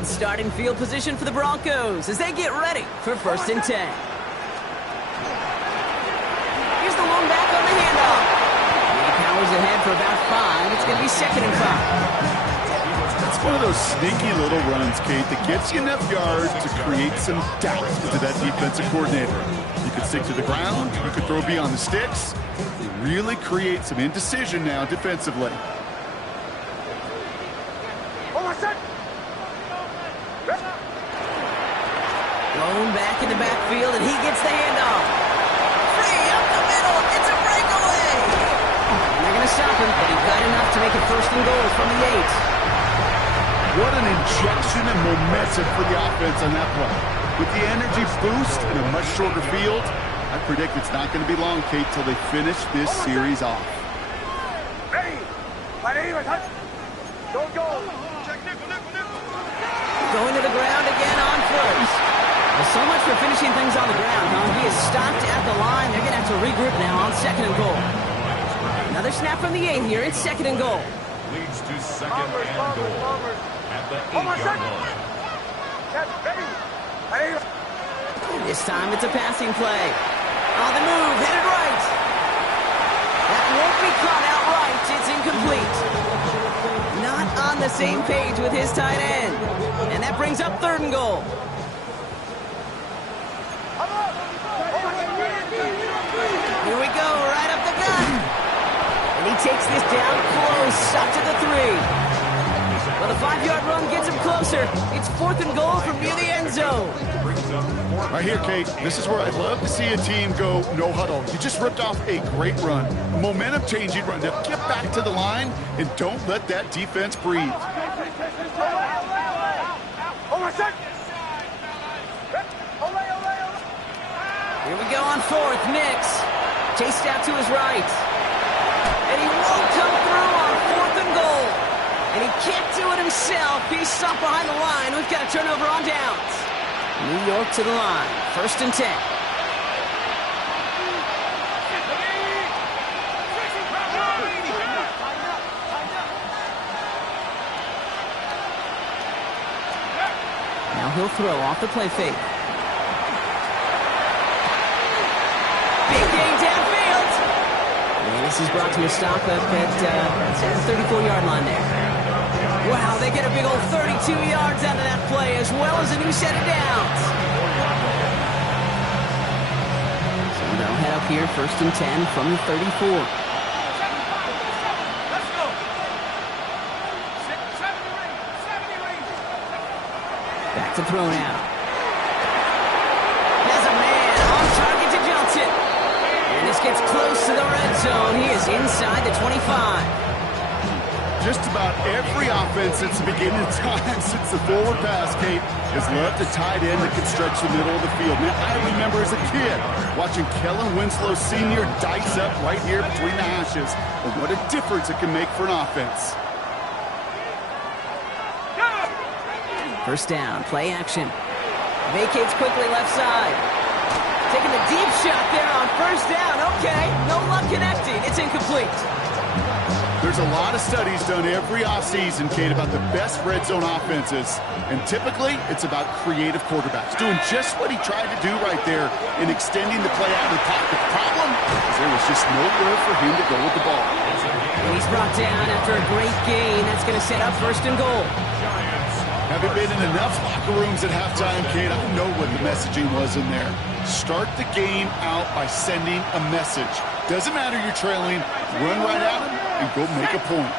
Good starting field position for the Broncos as they get ready for 1st and 10. Here's the lone back on the handoff. He powers ahead for about 5. It's going to be 2nd and 5. It's one of those sneaky little runs, Kate, that gets you enough yards to create some doubt into that defensive coordinator. You could stick to the ground. You could throw beyond the sticks. You really create some indecision now defensively. Lone back in the backfield, and he gets the handoff. Free up the middle. It's a breakaway. And they're going to stop him, but he got enough to make it 1st and goal from the 8. What an injection and momentum for the offense on that play. With the energy boost and a much shorter field, I predict it's not going to be long, Kate, till they finish this series off. Going to the ground again on 1st. Well, so much for finishing things on the ground, huh? He is stopped at the line. They're going to have to regroup now on 2nd and goal. Another snap from the 8 here. It's 2nd and goal. Leads to 2nd and goal at the 8-yard line. This time it's a passing play. On the move, headed right. That won't be caught outright. It's incomplete. Not on the same page with his tight end. And that brings up 3rd and goal. Here we go, right up the gut. And he takes this down close, up to the 3. Well, the 5-yard run gets him closer. It's 4th and goal from near the end zone. Right here, Kate, this is where I'd love to see a team go no huddle. You just ripped off a great run. Momentum-changing run. Now get back to the line and don't let that defense breathe. Here we go on 4th. Nix chased out to his right. And he won't come through on 4th and goal. And he can't do it himself. He's stopped behind the line. We've got a turnover on downs. New York to the line. 1st and 10. Now he'll throw off the play fake. Big gain downfield. And this is brought to a stop up at the 34-yard line there. Wow, they get a big old 32 yards out of that play, as well as a new set of downs. So they'll head up here, 1st and 10 from the 34. Back to throw now. Has a man on target to Johnson. And this gets close to the red zone. He is inside the 25. Just about every offense since the beginning of time, since the forward pass, Kate, has loved a tight end that can stretch the middle of the field. Man, I remember as a kid watching Kellen Winslow Sr. dice up right here between the hashes. And what a difference it can make for an offense. 1st down, play action. Vacates quickly left side. Taking the deep shot there on 1st down. Okay, no luck connecting. It's incomplete. There's a lot of studies done every offseason, Kate, about the best red zone offenses. And typically, it's about creative quarterbacks doing just what he tried to do right there in extending the play out of the pocket. The problem is there was just nowhere for him to go with the ball. And he's brought down after a great gain. That's going to set up 1st and goal. Having been in enough locker rooms at halftime, Kate, I know what the messaging was in there. Start the game out by sending a message. Doesn't matter you're trailing, run right at him and go make a point.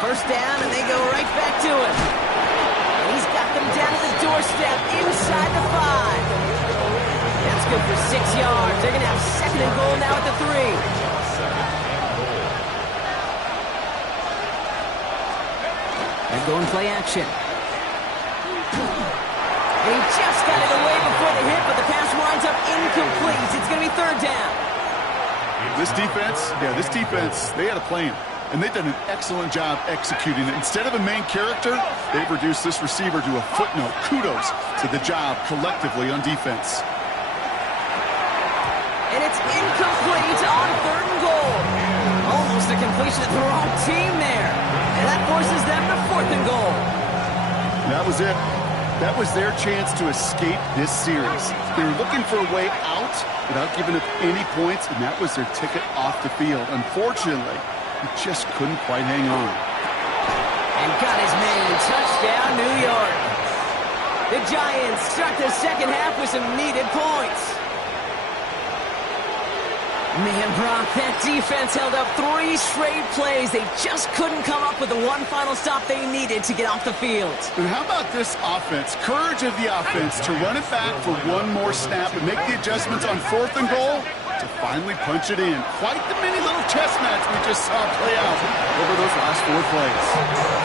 1st down, and they go right back to him. And he's got them down at the doorstep inside the 5. That's good for 6 yards. They're going to have 2nd and goal now at the 3. They're going play action. And he just got it away before the hit, but the pass winds up incomplete. It's going to be 3rd down. This defense, they had a plan. And they've done an excellent job executing it. Instead of a main character, they've reduced this receiver to a footnote. Kudos to the job collectively on defense. And it's incomplete on 3rd and goal. Almost a completion of the wrong team there. And that forces them to 4th and goal. That was it. That was their chance to escape this series. They were looking for a way out without giving up any points, and that was their ticket off the field. Unfortunately, he just couldn't quite hang on. And got his man. Touchdown, New York. The Giants start the second half with some needed points. Man, Brock, that defense held up 3 straight plays. They just couldn't come up with the one final stop they needed to get off the field. And how about this offense? Courage of the offense to run it back for one more snap and make the adjustments on 4th and goal to finally punch it in. Quite the mini little chess match we just saw play out over those last 4 plays.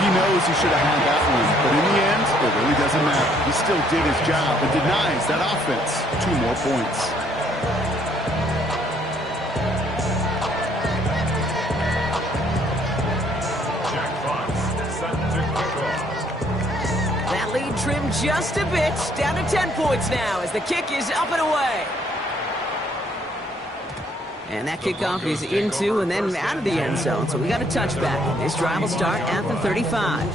He knows he should have had that one, but in the end, it really doesn't matter. He still did his job and denies that offense 2 more points. That lead trimmed just a bit, down to 10 points now as the kick is up and away. And that kickoff is into and then out of the end zone, so we got a touchback. This drive will start at the 35.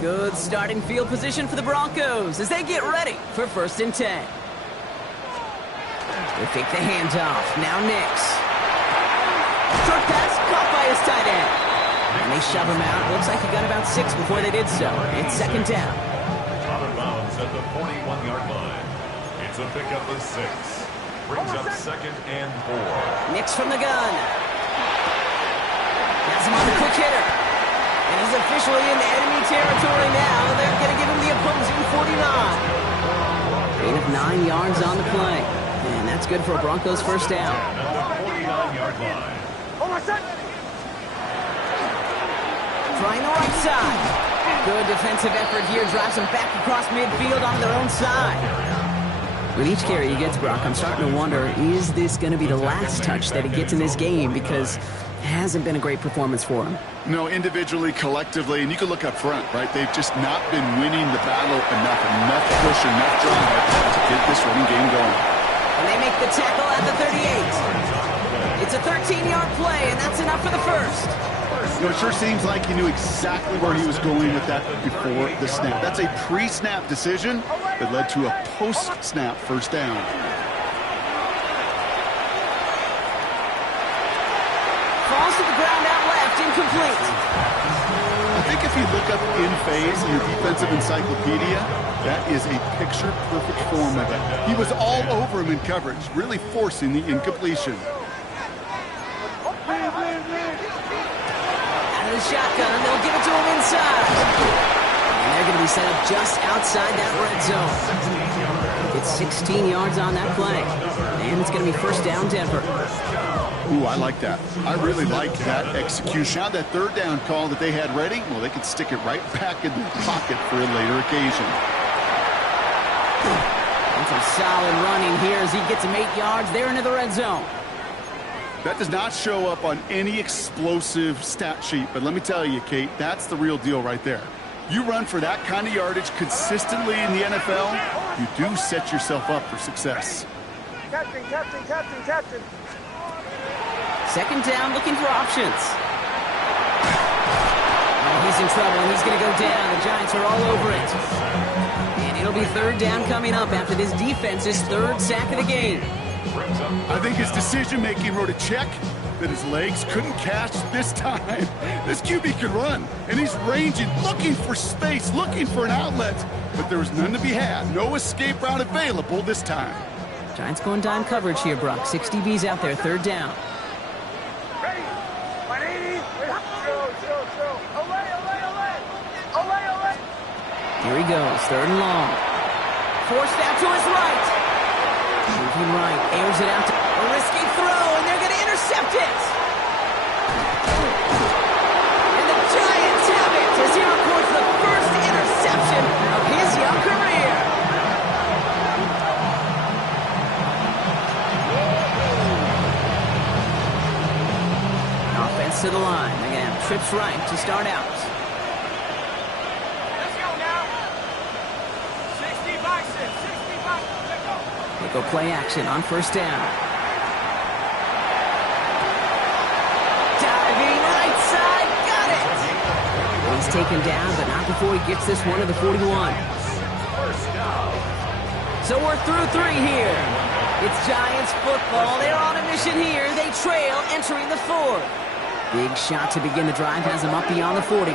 Good starting field position for the Broncos as they get ready for 1st and 10. They take the handoff. Now Nix. Short pass caught by his tight end. And they shove him out. Looks like he got about 6 before they did so. It's 2nd down. Out of bounds at the 41-yard line. It's a pickup of 6. Brings up 2nd and 4. Nix from the gun. Has him on the quick hitter. And he's officially in the enemy territory now. They're going to give him the opposing 49. Gain of 9 yards on the play. And that's good for a Broncos first down. At the 49-yard line. Trying the right side. Good defensive effort here. Drives them back across midfield on their own side. With each carry he gets, Brock, I'm starting to wonder, is this going to be the last touch that he gets in this game? Because it hasn't been a great performance for him. No, individually, collectively, and you can look up front, right? They've just not been winning the battle enough push, enough drive to get this running game going. And they make the tackle at the 38. It's a 13-yard play, and that's enough for the first. You know, it sure seems like he knew exactly where he was going with that before the snap. That's a pre-snap decision that led to a post-snap first down. Falls to the ground out left, incomplete. I think if you look up in phase in your defensive encyclopedia, that is a picture-perfect form of it. He was all over him in coverage, really forcing the incompletion. The shotgun, they'll give it to him inside. And they're going to be set up just outside that red zone. It's 16 yards on that play. And it's going to be first down, Denver. Ooh, I like that. I really like that execution. Now that 3rd down call that they had ready, well, they could stick it right back in the pocket for a later occasion. And some solid running here as he gets him 8 yards. They're into the red zone. That does not show up on any explosive stat sheet, but let me tell you, Kate, that's the real deal right there. You run for that kind of yardage consistently in the NFL, you do set yourself up for success. Captain. 2nd down, looking for options. Oh, he's in trouble, and he's going to go down. The Giants are all over it. And it'll be 3rd down coming up after this defense's 3rd sack of the game. I think his decision-making wrote a check that his legs couldn't catch this time. This QB could run, and he's ranging, looking for space, looking for an outlet. But there was none to be had. No escape route available this time. Giants going dime coverage here, Brock. 6 DBs out there, 3rd down. Ready? 180. Chill. Away. Here he goes, 3rd and long. Forced out to his right. Moving right, airs it out to a risky throw, and they're going to intercept it. And the Giants have it as he records the first interception of his young career. Offense to the line. Again, trips right to start out. Let's go now. 60 boxes. They go play action on 1st down. Diving right side, got taken down, but not before he gets this one to the 41. So we're through 3 here. It's Giants football. They're on a mission here. They trail entering the 4th. Big shot to begin the drive has them up beyond the 40.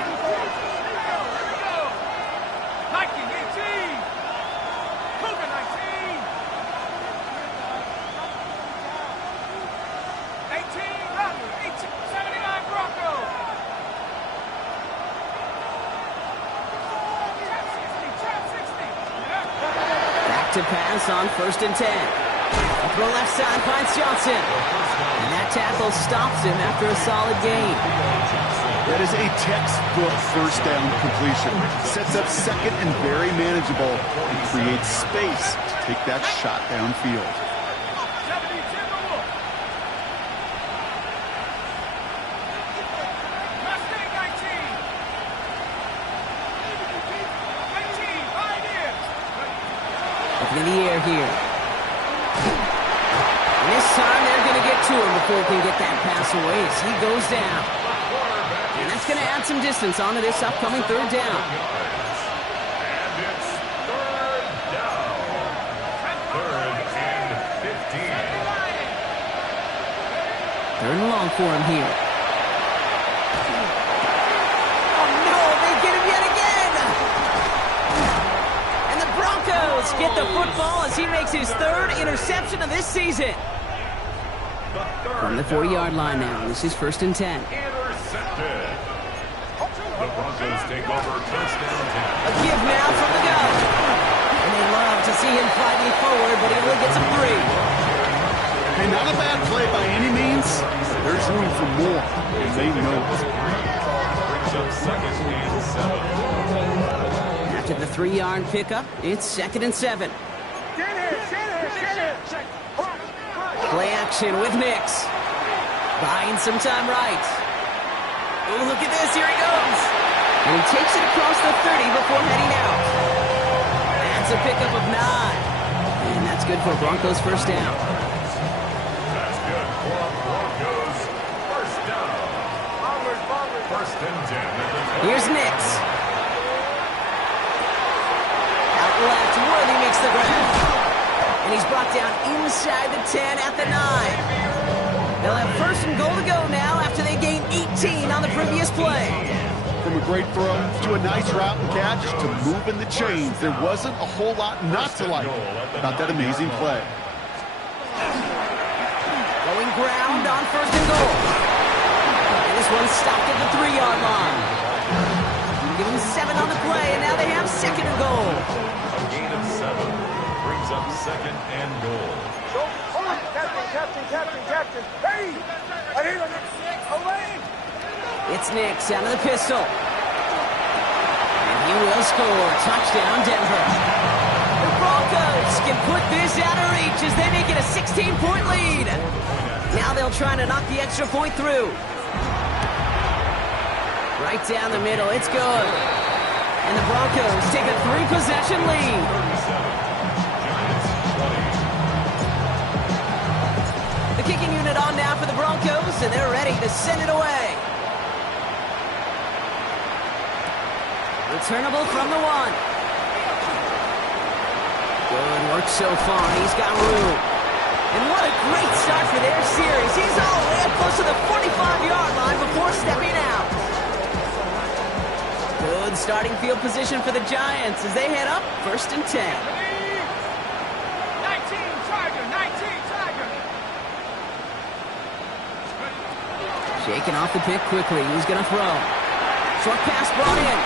To pass on 1st and 10. Up the left side finds Johnson. And that tackle stops him after a solid gain. That is a textbook first down completion. Sets up second and very manageable and creates space to take that shot downfield. In the air here. And this time they're going to get to him before he can get that pass away as he goes down. And that's going to add some distance onto this upcoming 3rd down. And it's 3rd down. 3rd and 15. 3rd and long for him here. Oh no, they get him yet again! Broncos get the football as he makes his 3rd interception of this season. From the 40-yard line now, this is 1st and 10. Intercepted. The Broncos take over 1st down 10. A give now from the gun. And they love to see him fighting forward, but he only gets a 3. Hey, not a bad play by any means. There's room for more, and they know it. Brings up 2nd and 7. To the 3-yard pickup, it's 2nd and 7. Play action with Nix. Buying some time right. Oh, look at this. Here he goes. And he takes it across the 30 before heading out. That's a pickup of 9. And that's good for Broncos' 1st down. That's good for Broncos' 1st down. 1st and 10. Here's Nix. Left, Worthy makes the grab. And he's brought down inside the 10 at the 9. They'll have 1st and goal to go now after they gained 18 on the previous play. From a great throw to a nice route and catch to moving the chains, there wasn't a whole lot not to like about that amazing play. Going ground on 1st and goal. And this one's stopped at the 3-yard line. Give them 7 on the play, and now they have 2nd and goal. A gain of 7 brings up 2nd and goal. Captain. Hey! Away! It's Nix out of the pistol. And he will score. Touchdown, Denver. The Broncos can put this out of reach as they make it a 16-point lead. Now they'll try to knock the extra point through. Right down the middle, it's good. And the Broncos take a 3-possession lead. The kicking unit on now for the Broncos, and they're ready to send it away. Returnable from the 1. Good work so far. He's got room. And what a great start for their series. He's all the way up close to the 45-yard line before stepping out. Good starting field position for the Giants as they head up 1st and 10. 19 Tiger. Shaking off the pick quickly. He's going to throw. Short pass brought in.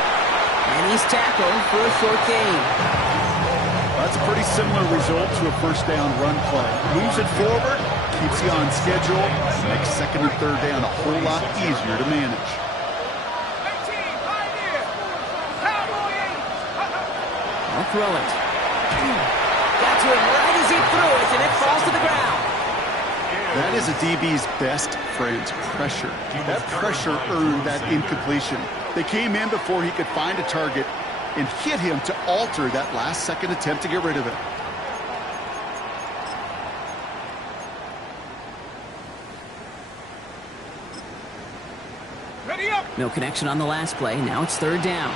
And he's tackled for a short gain. That's a pretty similar result to a 1st down run play. Moves it forward, keeps you on schedule, makes 2nd and 3rd down a whole lot easier to manage. I'll throw it. Got to him right as he threw it, and it falls to the ground. That is a DB's best friend, pressure. That pressure earned that incompletion. They came in before he could find a target and hit him to alter that last-second attempt to get rid of it. No connection on the last play. Now it's third down.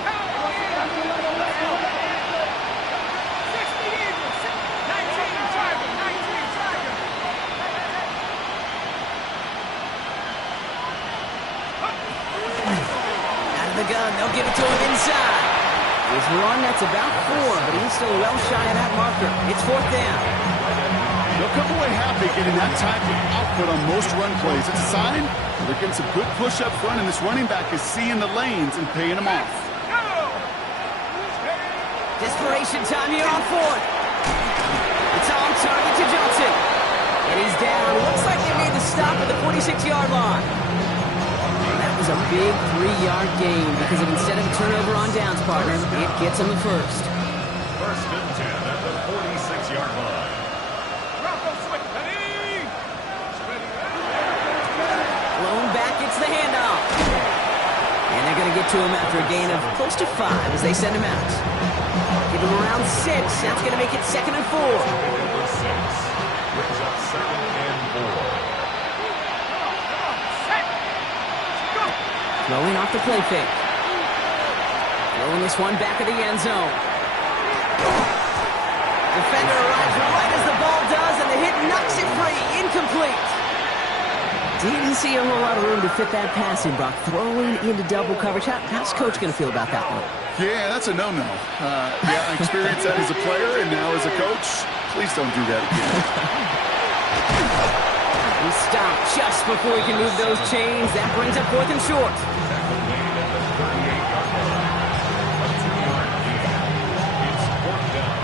Out of the gun. They'll give it to him inside. His run, that's about 4, but he's still well shy of that marker. It's fourth down. They'll come away happy getting that type of output on most run plays. It's a sign they're getting some good push up front, and this running back is seeing the lanes and paying them off. Desperation time here on fourth. It's on target to Johnson. And he's down. Looks like they made the stop at the 46-yard line. And that was a big 3-yard gain because of instead of a turnover on downs, partner, it gets him the first. First and 10 at the 46-yard line. Blown back, it's the handoff. And they're going to get to him after a gain of close to 5 as they send him out. Give him around 6. That's going to make it second and 4. Number 6 brings up second and 4. Throwing off the play fake. Throwing this one back of the end zone. Defender arrives right as the ball does, and the hit knocks it free. Incomplete. Didn't see a whole lot of room to fit that pass in, Brock. Throwing into double coverage. How's Coach going to feel about that one? Yeah, that's a no-no. I experienced that as a player, and now as a coach, please don't do that again. He stopped just before he can move those chains. That brings up fourth and short. Tackle made at the 38-yard line. A 2-yard gain. It's fourth down.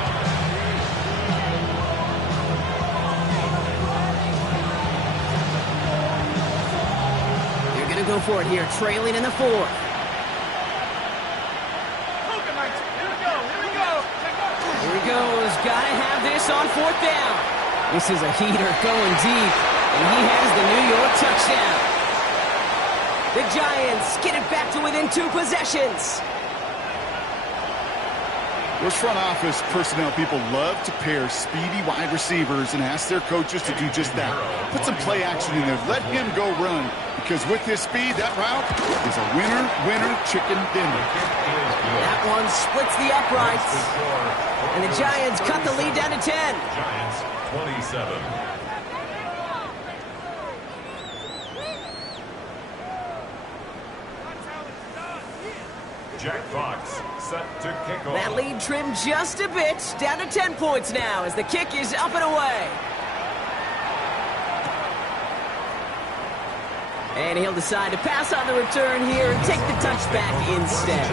They're going to go for it here, trailing in the fourth. Here he goes. Got to have this on fourth down. This is a heater going deep, and he has the New York touchdown. The Giants get it back to within 2 possessions. Those front office personnel people love to pair speedy wide receivers and ask their coaches to do just that. Put some play action in there. Let him go run, because with his speed, that route is a winner, chicken dinner. That one splits the uprights. And the Giants cut the lead down to 10. Giants 27. Jack Fox set to kick off. That lead trimmed just a bit, down to 10 points now as the kick is up and away. And he'll decide to pass on the return here and take the touchback instead.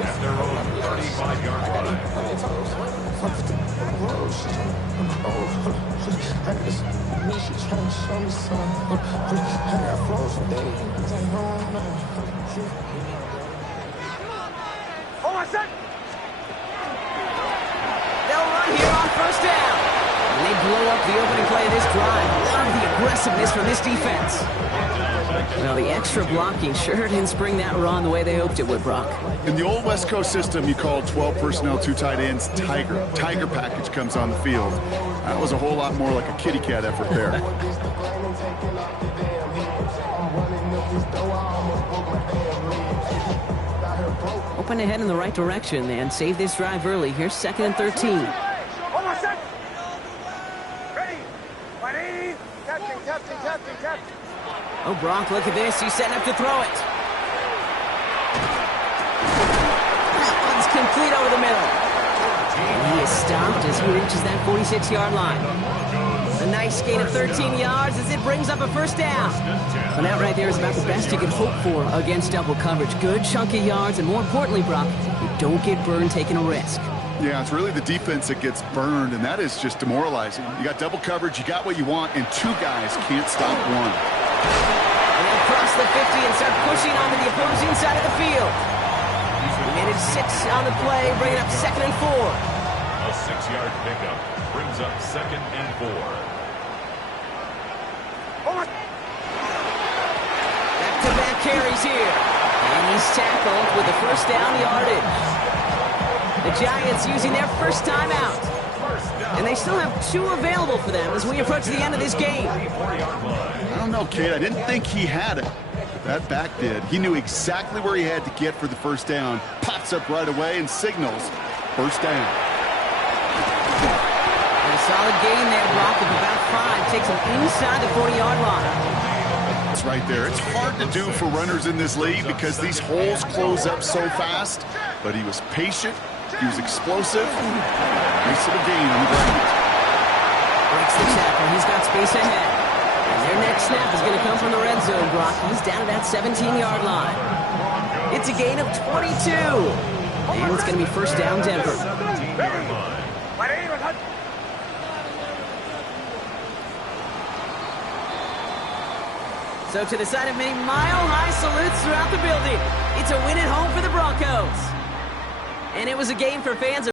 At their own 35-yard line. They'll run here on first down. And they blow up the opening play of this drive. Love the aggressiveness from this defense. Well, the extra blocking sure didn't spring that run the way they hoped it would, Brock. In the old West Coast system, you call 12 personnel, 2 tight ends, Tiger. Tiger package comes on the field. That was a whole lot more like a kitty cat effort there. Open ahead in the right direction and save this drive early. Here's second and 13. Oh, Brock, look at this. He's setting up to throw it. That one's complete over the middle. And he is stopped as he reaches that 46-yard line. A nice gain of 13 yards as it brings up a first down. And that right there is about the best you can hope for against double coverage. Good chunky yards, and more importantly, Brock, you don't get burned taking a risk. Yeah, it's really the defense that gets burned, and that is just demoralizing. You got double coverage, you got what you want, and 2 guys can't stop one. And they cross the 50 and start pushing onto the opposing side of the field. He made it 6 on the play, bringing up second and 4. A 6-yard pickup brings up second and 4. Back-to-back carries here. And he's tackled with the first down yardage. The Giants using their first timeout. And they still have 2 available for them as we approach the end of this game. I don't know, Kate. I didn't think he had it. That back did. He knew exactly where he had to get for the first down. Pops up right away and signals first down. And a solid gain there, Brock, of about 5. Takes him inside the 40-yard line. It's right there. It's hard to do for runners in this league because these holes close up so fast. But he was patient. He was explosive. Nice little gain on the ground. Breaks the tackle. He's got space ahead. And their next snap is going to come from the red zone, Brock. He's down at that 17-yard line. It's a gain of 22. And it's going to be first down, Denver. So to the side of many mile-high salutes throughout the building, it's a win at home for the Broncos. And it was a game for fans of